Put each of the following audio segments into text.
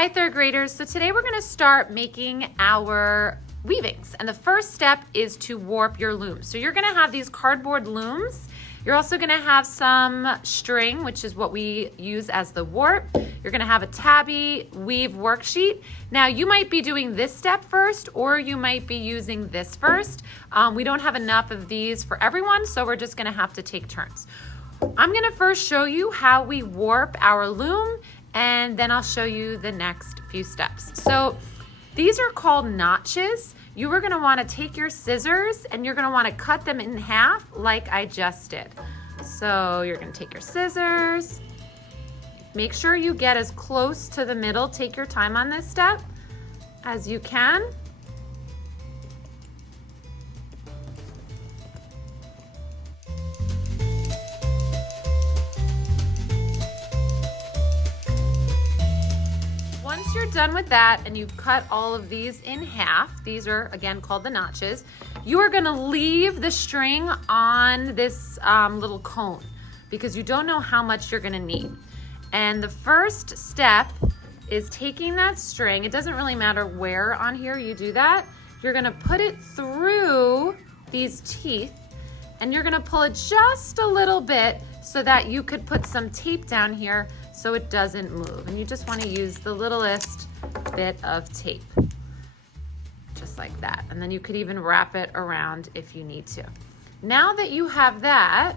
Hi, third graders. So today we're going to start making our weavings. And the first step is to warp your loom. So you're going to have these cardboard looms. You're also going to have some string, which is what we use as the warp. You're going to have a tabby weave worksheet. Now you might be doing this step first, or you might be using this first. We don't have enough of these for everyone, so we're just going to have to take turns. I'm going to first show you how we warp our loom, and then I'll show you the next few steps. So these are called notches. You are going to want to take your scissors and you're going to want to cut them in half like I just did. So you're going to take your scissors, make sure you get as close to the middle, take your time on this step as you can. Once you're done with that and you've cut all of these in half, these are again called the notches, you are going to leave the string on this little cone because you don't know how much you're going to need. And the first step is taking that string. It doesn't really matter where on here you do that. You're going to put it through these teeth and you're going to pull it just a little bit so that you could put some tape down here so it doesn't move. And you just want to use the littlest bit of tape, just like that. And then you could even wrap it around if you need to. Now that you have that,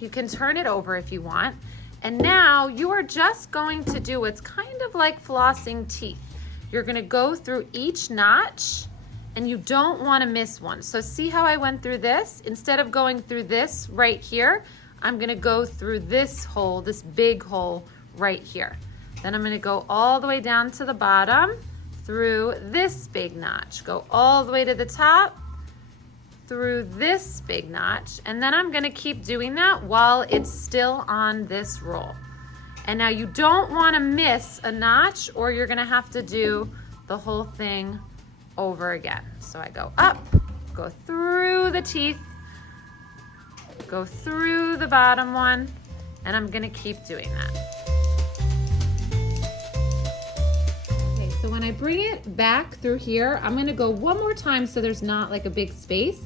you can turn it over if you want. And now you are just going to do what's kind of like flossing teeth. You're going to go through each notch and you don't want to miss one. So see how I went through this? Instead of going through this right here, I'm going to go through this hole, this big hole right here. Then I'm going to go all the way down to the bottom through this big notch. Go all the way to the top through this big notch. And then I'm going to keep doing that while it's still on this roll. And now you don't want to miss a notch or you're going to have to do the whole thing over again. So I go up, go through the teeth, go through the bottom one, and I'm gonna keep doing that. Okay, so when I bring it back through here, I'm gonna go one more time so there's not like a big space.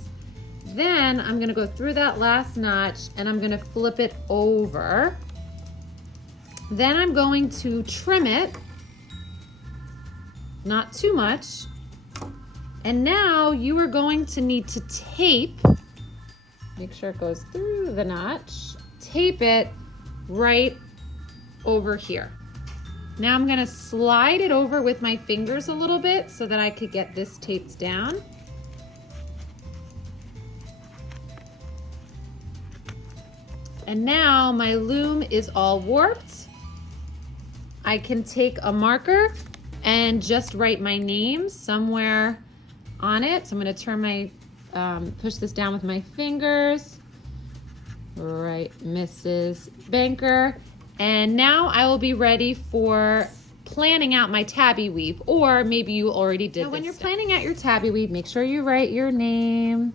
Then I'm gonna go through that last notch and I'm gonna flip it over. Then I'm going to trim it, not too much. And now you are going to need to tape. Make sure it goes through the notch. Tape it right over here. Now I'm gonna slide it over with my fingers a little bit so that I could get this taped down. And now my loom is all warped. I can take a marker and just write my name somewhere on it. So I'm gonna turn my push this down with my fingers. Right, Mrs. Banker. And now I will be ready for planning out my tabby weave, or maybe you already did. Now, when you're planning out your tabby weave, make sure you write your name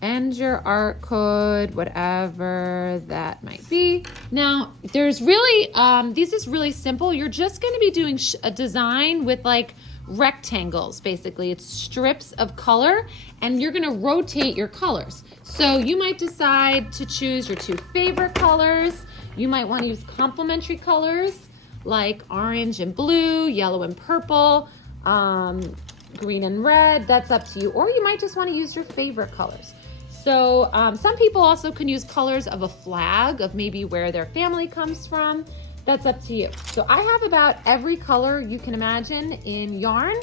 and your art code, whatever that might be. Now, there's really, this is really simple. You're just gonna be doing a design with like rectangles, basically. It's strips of color and you're gonna rotate your colors. So you might decide to choose your two favorite colors. You might wanna use complementary colors like orange and blue, yellow and purple, green and red. That's up to you. Or you might just wanna use your favorite colors. So some people also can use colors of a flag of maybe where their family comes from. That's up to you. So I have about every color you can imagine in yarn.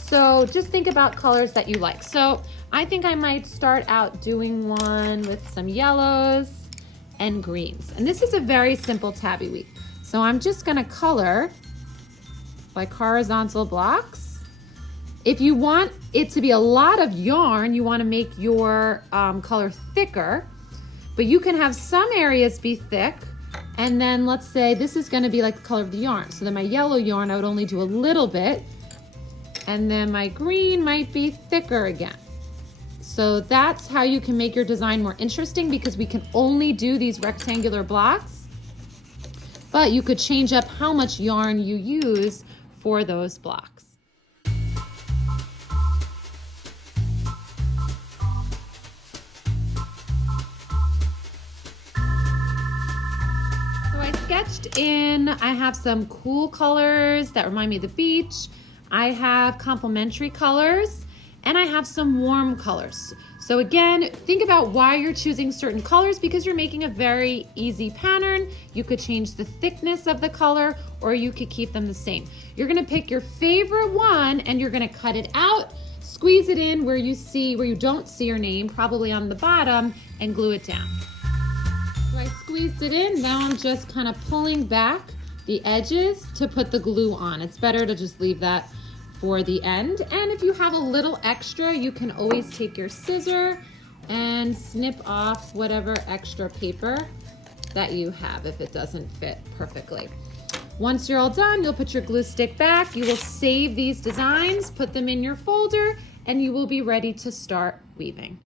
So just think about colors that you like. So I think I might start out doing one with some yellows and greens. And this is a very simple tabby weave. So I'm just gonna color like horizontal blocks. If you want it to be a lot of yarn, you wanna make your color thicker, but you can have some areas be thick. And then let's say this is gonna be like the color of the yarn. So then my yellow yarn, I would only do a little bit. And then my green might be thicker again. So that's how you can make your design more interesting because we can only do these rectangular blocks but you could change up how much yarn you use for those blocks. So I sketched in, I have some cool colors that remind me of the beach. I have complementary colors, and I have some warm colors. So again, think about why you're choosing certain colors, because you're making a very easy pattern. You could change the thickness of the color, or you could keep them the same. You're gonna pick your favorite one and you're gonna cut it out, squeeze it in where you don't see your name, probably on the bottom, and glue it down. So I squeezed it in. Now I'm just kind of pulling back the edges to put the glue on. It's better to just leave that for the end. And if you have a little extra, you can always take your scissor and snip off whatever extra paper that you have if it doesn't fit perfectly. Once you're all done, you'll put your glue stick back. You will save these designs, put them in your folder, and you will be ready to start weaving.